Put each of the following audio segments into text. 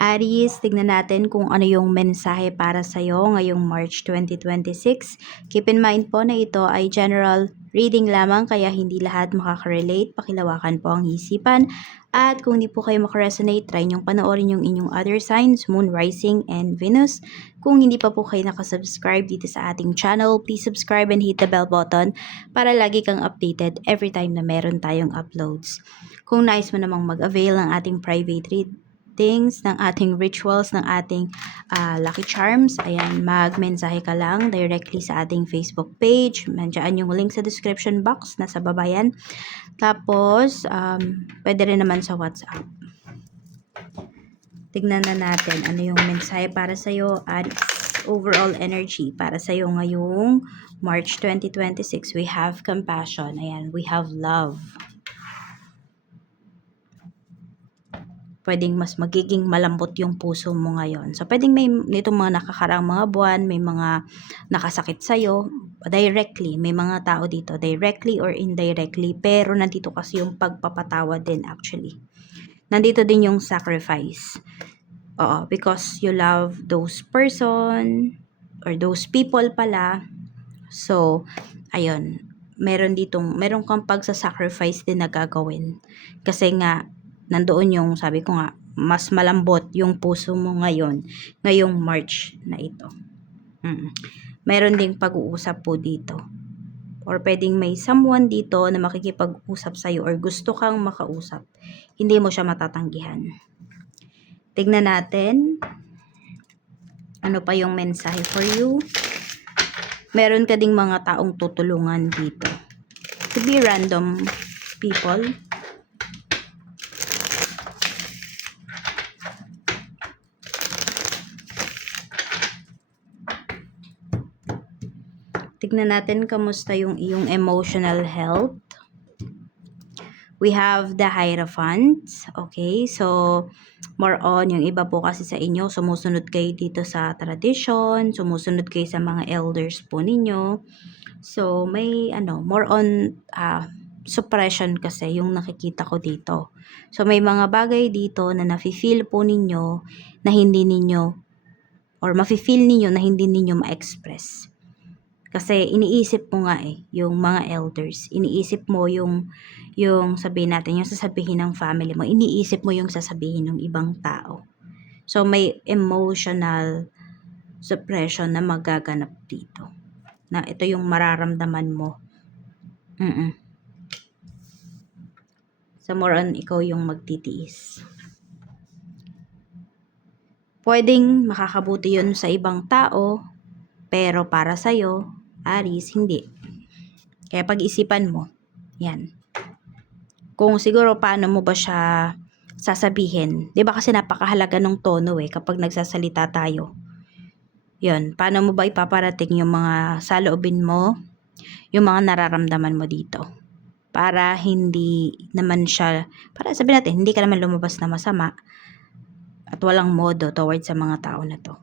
Aries, tignan natin kung ano yung mensahe para sa'yo ngayong March 2026. Keep in mind po na ito ay general reading lamang kaya hindi lahat makaka-relate. Pakilawakan po ang isipan. At kung hindi po kayo makaresonate, try nyong panoorin yung inyong other signs, Moon, Rising, and Venus. Kung hindi pa po kayo nakasubscribe dito sa ating channel, please subscribe and hit the bell button para lagi kang updated every time na meron tayong uploads. Kung nais mo namang mag-avail ng ating private readings, ng ating rituals, ng ating lucky charms, ayan, mag-mensahe ka lang directly sa ating Facebook page. Nandiyan yung link sa description box, nasa baba yan. Tapos, pwede rin naman sa WhatsApp. Tignan na natin ano yung mensahe para sa'yo, Aries. Overall energy para sa'yo ngayong March 2026. We have compassion. Ayan, we have love. Pwedeng mas magiging malambot yung puso mo ngayon. So, pwedeng may nitong mga nakakaraang mga buwan, may mga nakasakit sa'yo, directly, may mga tao dito, directly or indirectly, pero nandito kasi yung pagpapatawad din actually. Nandito din yung sacrifice. Oo, because you love those person, or those people pala. So, ayun, meron kang pagsasacrifice din na gagawin. Kasi nga, nandoon yung, sabi ko nga, mas malambot yung puso mo ngayon, ngayong March na ito. Meron ding pag-uusap po dito. Or pwedeng may someone dito na makikipag-usap sa'yo or gusto kang makausap. Hindi mo siya matatanggihan. Tignan natin, ano pa yung mensahe for you. Meron ka ding mga taong tutulungan dito. Could be random people. Tignan natin kamusta yung iyong emotional health. We have the Hierophant. Okay, so more on, yung iba po kasi sa inyo, sumusunod kayo dito sa tradition, sumusunod kayo sa mga elders po ninyo. So, may more on suppression kasi yung nakikita ko dito. So, may mga bagay dito na nafe-feel po ninyo na hindi ninyo, or mafe-feel ninyo na hindi ninyo ma-express. Kasi iniisip mo nga yung mga elders, iniisip mo yung sabihin natin, yung sasabihin ng family mo, iniisip mo yung sasabihin ng ibang tao. So, may emotional suppression na magaganap dito. Na ito yung mararamdaman mo. So, more on, ikaw yung magtitiis. Pwedeng makakabuti yun sa ibang tao, pero para sa'yo, Aries, hindi. Kaya pag-isipan mo, yan. Kung siguro paano mo ba siya sasabihin. 'Di ba kasi napakahalaga ng tono kapag nagsasalita tayo. Yun, paano mo ba ipaparating yung mga saloobin mo, yung mga nararamdaman mo dito. Para hindi naman siya, para sabihin natin, hindi ka naman lumabas na masama at walang modo towards sa mga tao na to.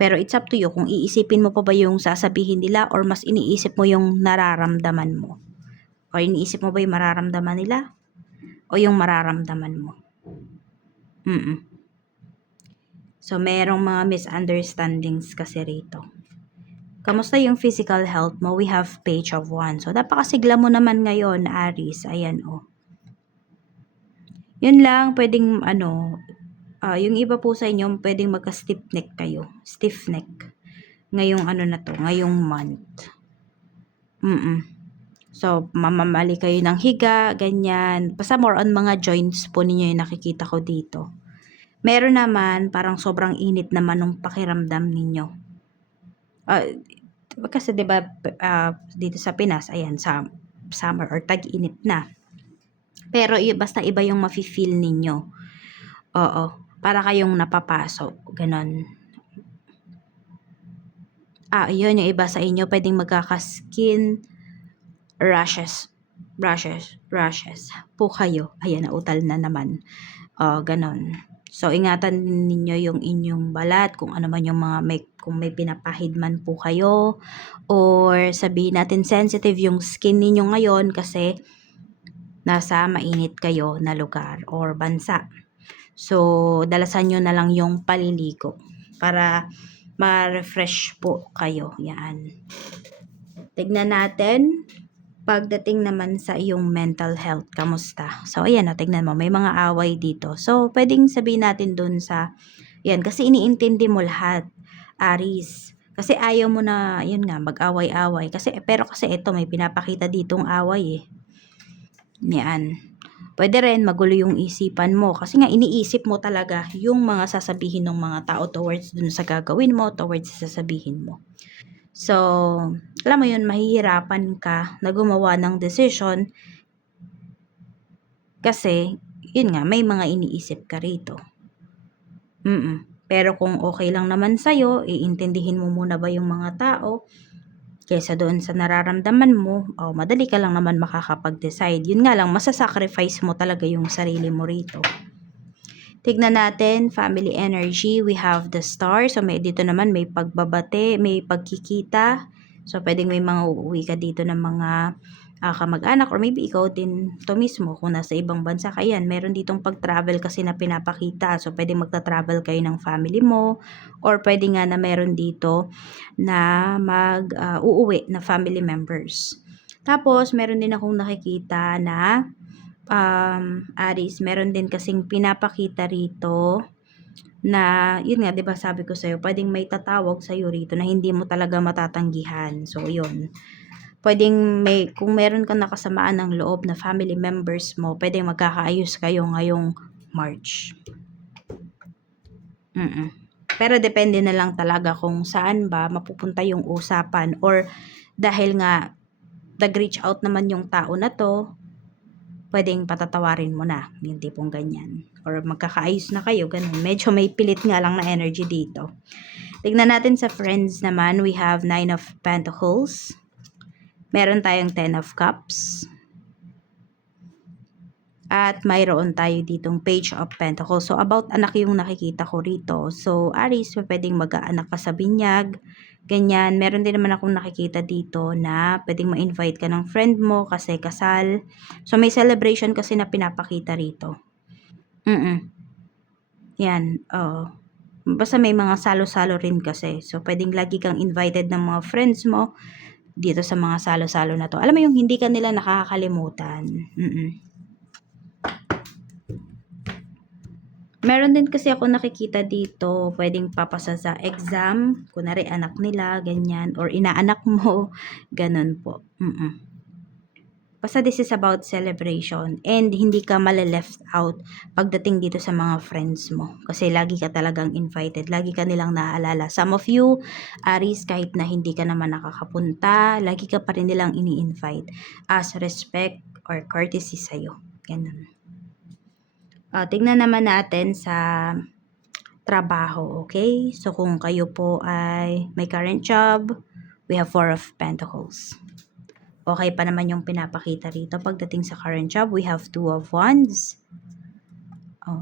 Pero it's up to you kung iisipin mo pa ba yung sasabihin nila or mas iniisip mo yung nararamdaman mo. O iniisip mo ba yung mararamdaman nila o yung mararamdaman mo. So, merong mga misunderstandings kasi rito. Kamusta yung physical health mo? We have Page of Wands. So, napakasigla mo naman ngayon, Aries. Ayan, Yun lang, pwedeng yung iba po sa inyo, pwedeng magka-stiff neck kayo. Stiff neck. Ngayong ngayong month. So, mamamali kayo ng higa, ganyan. Basta more on mga joints po ninyo yung nakikita ko dito. Meron naman, parang sobrang init naman ng pakiramdam ninyo. Kasi diba, dito sa Pinas, ayan, sa summer or tag-init na. Pero basta iba yung mafe-feel ninyo. Oo. Para kayong napapasok. Ganon. Yun yung iba sa inyo. Pwedeng magkaka-skin rashes po kayo. Ayan, nautal na naman. Ganon. So, ingatan ninyo yung inyong balat. Kung ano man yung kung may pinapahid man po kayo. Or sabihin natin sensitive yung skin ninyo ngayon kasi nasa mainit kayo na lugar or bansa. So, dalasan nyo na lang yung paliligo para ma-refresh po kayo. Yan. Tignan natin. Pagdating naman sa iyong mental health, kamusta? So, ayan o, tignan mo, may mga away dito. So, pwedeng sabihin natin dun sa, yan, kasi iniintindi mo lahat, Aries. Kasi ayaw mo na, yun nga, mag-away-away. Pero kasi ito, may pinapakita ditong away eh. Yan. Pwede rin magulo yung isipan mo kasi nga iniisip mo talaga yung mga sasabihin ng mga tao towards dun sa gagawin mo, towards sa sasabihin mo. So, alam mo yun, mahihirapan ka na gumawa ng decision kasi, yun nga, may mga iniisip ka rito. Pero kung okay lang naman sa'yo, iintindihin mo muna ba yung mga tao kaysa doon sa nararamdaman mo, madali ka lang naman makakapag-decide. Yun nga lang, masasacrifice mo talaga yung sarili mo rito. Tignan natin, family energy, we have the star. So, dito naman may pagbabate, may pagkikita. So, pwedeng may mga uuwi ka dito ng mga kamag-anak or maybe ikaw din to mismo kung nasa ibang bansa ka yan. Meron ditong pag-travel kasi na pinapakita. So, pwedeng magta-travel kayo ng family mo or pwede nga na meron dito na uuwi na family members. Tapos, meron din akong nakikita na Aries, meron din kasing pinapakita rito na, yun nga, 'di ba sabi ko sa'yo, pwedeng may tatawag sa'yo rito na hindi mo talaga matatanggihan. So, yun. Pwedeng kung meron kang nakasamaan ng loob na family members mo, pwedeng magkakaayos kayo ngayong March. Pero depende na lang talaga kung saan ba mapupunta yung usapan or dahil nga nag-reach out naman yung tao na to, pwedeng patatawarin mo na, yung tipong ganyan. Or magkakaayos na kayo, ganun. Medyo may pilit nga lang na energy dito. Tignan natin sa friends naman, we have 9 of Pentacles. Meron tayong 10 of Cups. At mayroon tayo ditong Page of Pentacles. So, about anak yung nakikita ko rito. So, Aries, pwedeng mag-aanak ka sa binyag. Ganyan. Meron din naman akong nakikita dito na pwedeng ma-invite ka ng friend mo kasi kasal. So, may celebration kasi na pinapakita rito. Yan. Basta may mga salo-salo rin kasi. So, pwedeng lagi kang invited ng mga friends mo dito sa mga salo-salo na to. Alam mo yung hindi ka nila nakakalimutan. Meron din kasi ako nakikita dito, pwedeng papasa sa exam, kunwari anak nila, ganyan, or inaanak mo, ganun po. Basta this is about celebration and hindi ka male-left out pagdating dito sa mga friends mo. Kasi lagi ka talagang invited, lagi ka nilang naaalala. Some of you, Aries, kahit na hindi ka naman nakakapunta, lagi ka pa rin nilang ini-invite as respect or courtesy sa'yo. Ganun. Tignan naman natin sa trabaho, okay? So, kung kayo po ay may current job, we have 4 of Pentacles. Okay pa naman yung pinapakita rito. Pagdating sa current job, we have 2 of Wands.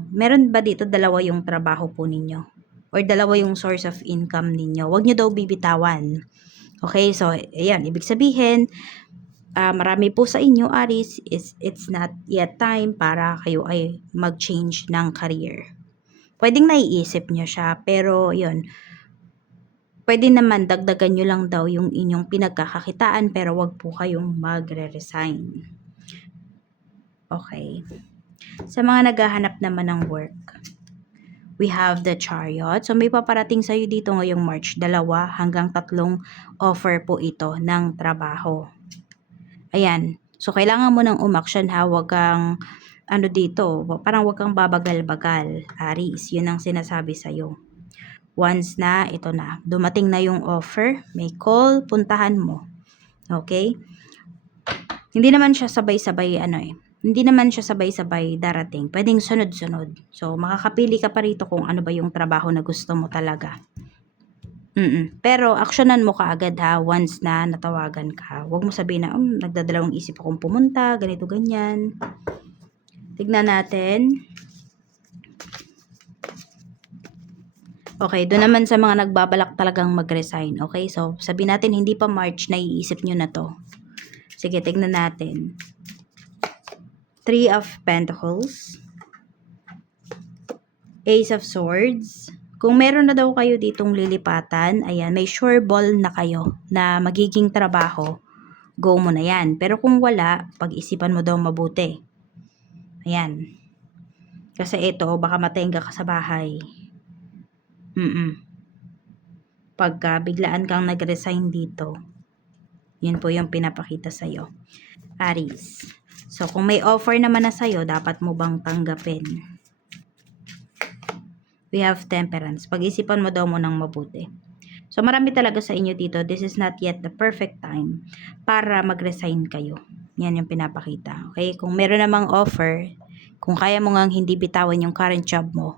Meron ba dito dalawa yung trabaho po ninyo? Or dalawa yung source of income ninyo? Huwag nyo daw bibitawan. Okay, so, ayan, ibig sabihin, marami po sa inyo, Aries, it's not yet time para kayo ay mag-change ng career. Pwedeng naiisip nyo siya, pero yun, pwede naman dagdagan nyo lang daw yung inyong pinagkakakitaan, pero wag po kayong magre-resign. Okay. Sa mga naghahanap naman ng work, we have the Chariot. So, may paparating sa'yo dito ngayong March, 2 hanggang 3 offer po ito ng trabaho. Ayan. So, kailangan mo nang umaksyon ha. Huwag kang, dito, parang huwag kang babagal-bagal. Aries, yun ang sinasabi sa'yo. Once na, ito na, dumating na yung offer, may call, puntahan mo. Okay? Hindi naman siya sabay-sabay, hindi naman siya sabay-sabay darating. Pwedeng sunod-sunod. So, makakapili ka pa rito kung ano ba yung trabaho na gusto mo talaga. Pero aksyonan mo kaagad ha once na natawagan ka. Huwag mo sabihin na nagdadalawang isip akong pumunta, ganito ganyan. Tignan natin. Okay, doon naman sa mga nagbabalak talagang mag-resign. Okay, so sabihin natin hindi pa March, naiisip nyo na to. Sige, tignan natin. 3 of Pentacles. Ace of Swords. Kung meron na daw kayo ditong lilipatan, ayan, may sure ball na kayo na magiging trabaho, go mo na yan. Pero kung wala, pag-isipan mo daw mabuti. Ayan. Kasi ito, baka matenga ka sa bahay. Pagka biglaan kang nag-resign dito, yun po yung pinapakita sa'yo. Aries. So, kung may offer naman na sa'yo, dapat mo bang tanggapin? We have Temperance. Pag-isipan mo daw mo ng mabuti. So, marami talaga sa inyo dito. This is not yet the perfect time para mag-resign kayo. Yan yung pinapakita. Okay? Kung meron namang offer, kung kaya mo ngang hindi bitawan yung current job mo,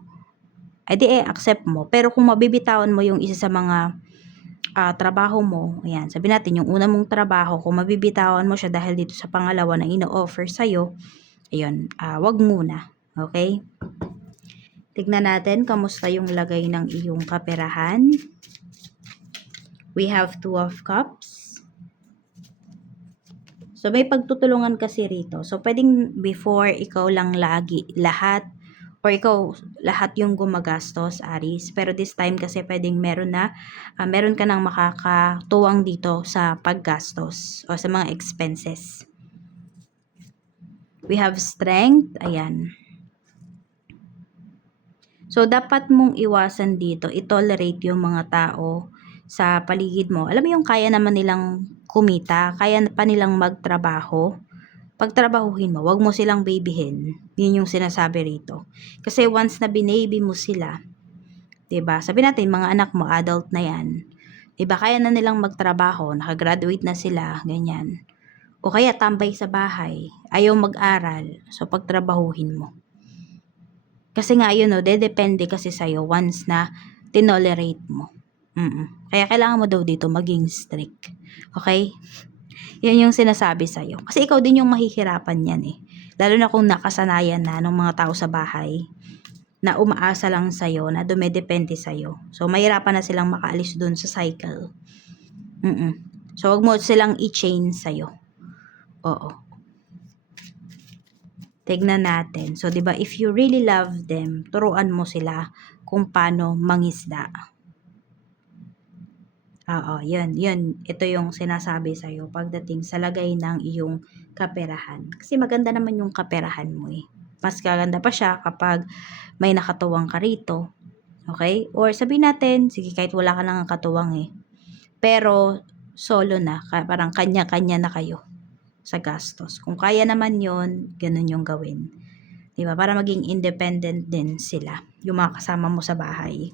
edi accept mo. Pero kung mabibitawan mo yung isa sa mga trabaho mo, ayan, sabi natin, yung una mong trabaho, kung mabibitawan mo siya dahil dito sa pangalawa na ino-offer sa'yo, ayun, wag muna. Okay? Tignan natin, kamusta yung lagay ng iyong kaperahan. We have Two of Cups. So, may pagtutulungan kasi rito. So, pwedeng before, ikaw lang lagi, lahat, or ikaw, lahat yung gumagastos, Aries. Pero this time kasi pwedeng meron ka nang makakatuwang dito sa paggastos o sa mga expenses. We have Strength. Ayan. So, dapat mong iwasan dito, i-tolerate yung mga tao sa paligid mo. Alam mo yung kaya naman nilang kumita, kaya pa nilang magtrabaho. Pagtrabahuhin mo, wag mo silang babyhin. Yun yung sinasabi rito. Kasi once na binaby mo sila, 'di ba? Sabi natin, mga anak mo, adult na yan. 'Di ba? Kaya na nilang magtrabaho, nakagraduate na sila, ganyan. O kaya tambay sa bahay, ayaw mag-aral, so pagtrabahuhin mo. Kasi nga yun, no, depende kasi sa'yo once na tinolerate mo. Kaya kailangan mo daw dito maging strict. Okay? Yan yung sinasabi sa'yo. Kasi ikaw din yung mahihirapan yan eh. Lalo na kung nakasanayan na ng mga tao sa bahay na umaasa lang sa'yo, na dumedepende sa'yo. So, mahirapan na silang makaalis dun sa cycle. So, wag mo silang i-chain sa'yo. Oo. Tignan natin. So, 'di ba, if you really love them, turuan mo sila kung paano mangisda. Oo, yun. Ito yung sinasabi sa'yo pagdating sa lagay ng iyong kaperahan. Kasi maganda naman yung kaperahan mo eh. Mas gaganda pa siya kapag may nakatuwang ka rito. Okay? Or sabihin natin, sige, kahit wala ka nang katuwang eh. Pero, solo na. Parang kanya-kanya na kayo sa gastos. Kung kaya naman yon, ganun yung gawin. Diba? Para maging independent din sila, yung mga kasama mo sa bahay.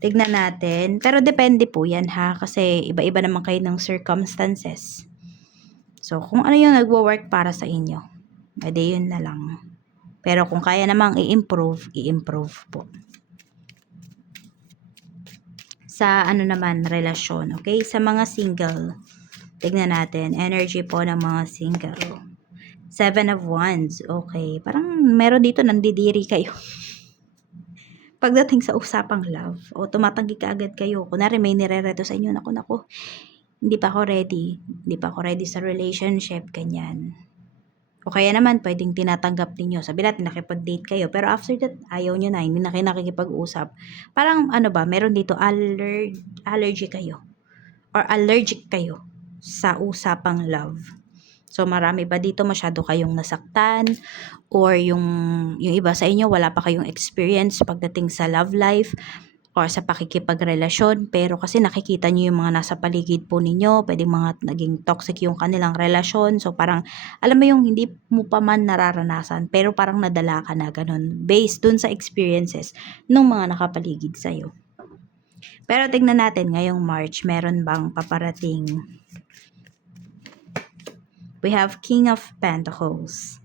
Tignan natin. Pero depende po yan ha, kasi iba-iba naman kayo ng circumstances. So, kung ano yung nagwo-work para sa inyo, edi yun na lang. Pero kung kaya namang i-improve po. Sa ano naman, relasyon, okay? Sa mga single, tignan natin, energy po ng mga single. 7 of Wands, okay. Parang meron dito, nandidiri kayo. Pagdating sa usapang love, o tumatanggi ka agad kayo. Kunwari may nirereto sa inyo, naku, hindi pa ako ready sa relationship, ganyan. O kaya naman, pwedeng tinatanggap ninyo. Sabi natin, nakipag-date kayo. Pero after that, ayaw nyo na, hindi na kayo nakikipag-usap. Parang, meron dito, allergy kayo. Or allergic kayo sa usapang love. So, marami ba dito masyado kayong nasaktan? Or yung iba sa inyo, wala pa kayong experience pagdating sa love life or sa pakikipagrelasyon, pero kasi nakikita nyo yung mga nasa paligid po ninyo, pwedeng mga naging toxic yung kanilang relasyon, so parang, alam mo yung hindi mo pa man nararanasan, pero parang nadala ka na ganun, based dun sa experiences ng mga nakapaligid sa'yo. Pero tignan natin, ngayong March, meron bang paparating? We have King of Pentacles.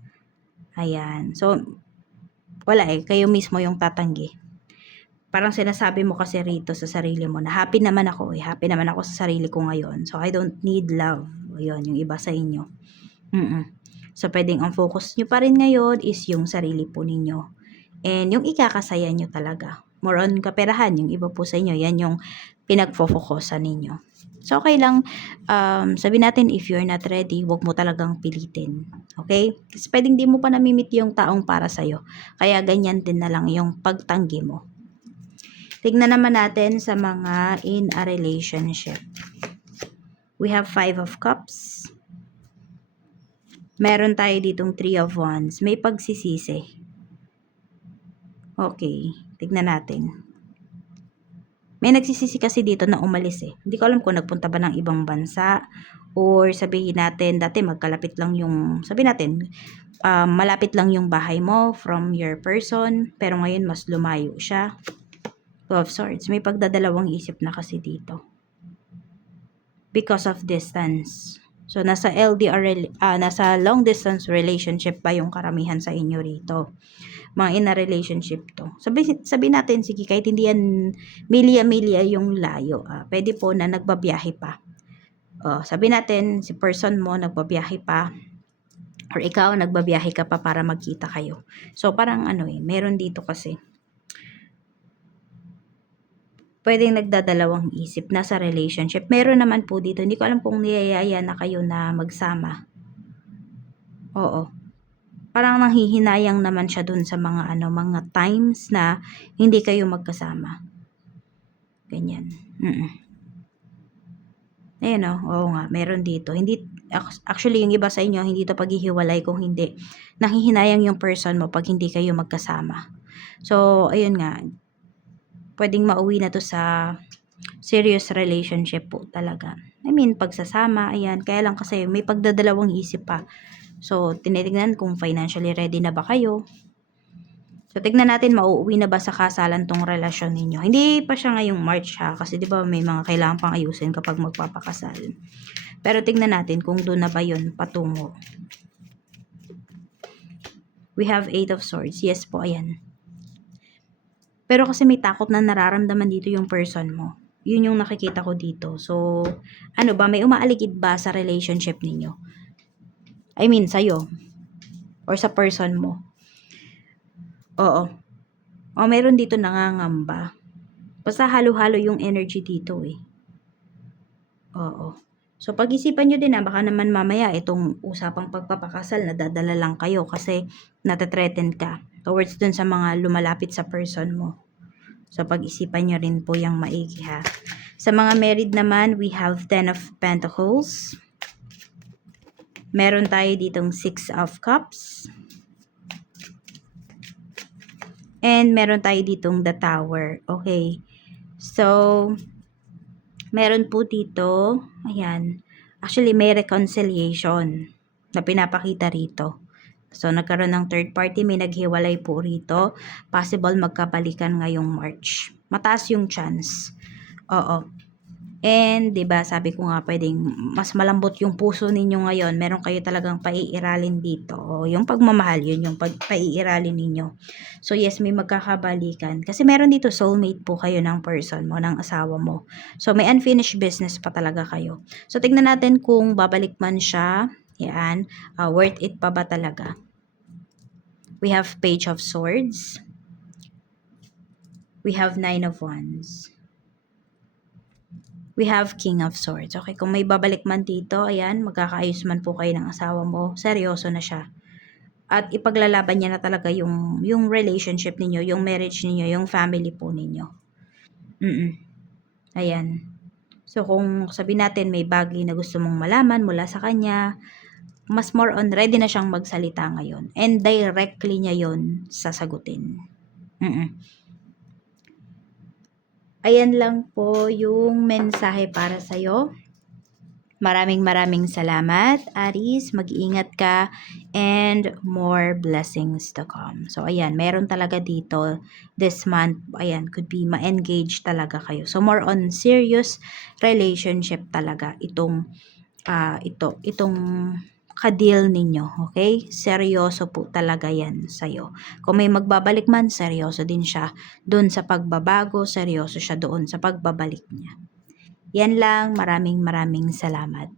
Ayan, so, wala eh, kayo mismo yung tatanggi. Parang sinasabi mo kasi rito sa sarili mo na happy naman ako sa sarili ko ngayon. So, I don't need love. Ayun, yung iba sa inyo. So, pwedeng ang focus nyo pa rin ngayon is yung sarili po ninyo. And yung ikakasaya nyo talaga. more on kaperahan, yung iba po sa inyo, yan yung pinagfo-focusan ninyo. So, okay lang, sabi natin, if you're not ready, wag mo talagang pilitin. Okay? Kasi pwedeng di mo pa namimit yung taong para sa'yo. Kaya ganyan din na lang yung pagtanggi mo. Tignan naman natin sa mga in a relationship. We have 5 of Cups. Meron tayo ditong 3 of Wands. May pagsisisi. Okay, tignan natin. May nagsisisi kasi dito na umalis eh. Hindi ko alam kung nagpunta ba ng ibang bansa or sabihin natin dati magkalapit lang yung, sabihin natin, malapit lang yung bahay mo from your person, pero ngayon mas lumayo siya. 2 of Swords. May pagdadalawang isip na kasi dito. Because of distance. So, nasa nasa long distance relationship ba yung karamihan sa inyo rito? Mga in a relationship to. Sabi natin, sige, kahit hindi yan milya-milya yung layo. Pwede po na nagbabiyahe pa. Sabi natin, si person mo nagbabiyahe pa or ikaw nagbabiyahe ka pa para magkita kayo. So, parang meron dito kasi. Pwedeng nagdadalawang isip na sa relationship. Meron naman po dito. Hindi ko alam kung niyayaya na kayo na magsama. Oo. Parang nanghihinayang naman siya dun sa mga mga times na hindi kayo magkasama. Ganyan. Ayan oo nga, meron dito. Hindi, actually yung iba sa inyo, hindi to paghihiwalay kung hindi. Nanghihinayang yung person mo pag hindi kayo magkasama. So, ayun nga, pwedeng mauwi na to sa serious relationship po talaga. I mean, pagsasama, ayan. Kaya lang kasi may pagdadalawang isip pa. So, tinitingnan kung financially ready na ba kayo. So, tignan natin mauuwi na ba sa kasalan tong relasyon ninyo. Hindi pa siya ngayong March ha, kasi di ba may mga kailangan pang ayusin kapag magpapakasal. Pero tignan natin kung doon na ba yun patungo. We have 8 of Swords. Yes po, ayan. Pero kasi may takot na nararamdaman dito yung person mo. Yun yung nakikita ko dito. So, may umaaligid ba sa relationship ninyo? I mean, sa'yo. Or sa person mo. Oo. Meron dito nangangamba. Basta halo-halo yung energy dito eh. Oo. So, pag-isipan nyo din baka naman mamaya itong usapang pagpapakasal, nadadala lang kayo kasi natathreaten ka towards dun sa mga lumalapit sa person mo. So, pag-isipan nyo rin po yung maigi ha. Sa mga married naman, we have 10 of Pentacles. Meron tayo ditong 6 of Cups. And meron tayo ditong the Tower. Okay. So, meron po dito, ayan, actually may reconciliation na pinapakita rito. So, nagkaroon ng third party, may naghiwalay po rito. Possible magkabalikan ngayong March. Mataas yung chance. Oo. And, 'di ba, sabi ko nga pwedeng mas malambot yung puso ninyo ngayon. Meron kayo talagang paiiralin dito. O, yung pagmamahal, yun yung paiiralin ninyo. So, yes, may magkakabalikan. Kasi meron dito soulmate po kayo ng person mo, ng asawa mo. So, may unfinished business pa talaga kayo. So, tignan natin kung babalik man siya. Yan. Worth it pa ba talaga? We have Page of Swords. We have 9 of Wands. We have King of Swords. Okay, kung may babalik man dito, ayan, magkakaayos man po kayo ng asawa mo, seryoso na siya. At ipaglalaban niya na talaga yung relationship ninyo, yung marriage ninyo, yung family po ninyo. Ayan. So, kung sabi natin may bagay na gusto mong malaman mula sa kanya, mas more on ready na siyang magsalita ngayon. And directly niya yon sasagutin. Ayan lang po yung mensahe para sa'yo. Maraming salamat, Aries. Mag-iingat ka and more blessings to come. So, ayan, meron talaga dito this month. Ayan, could be ma-engage talaga kayo. So, more on serious relationship talaga itong ka-deal ninyo, okay? Seryoso po talaga yan sa'yo. Kung may magbabalik man, seryoso din siya doon sa pagbabago, seryoso siya doon sa pagbabalik niya. Yan lang, maraming salamat.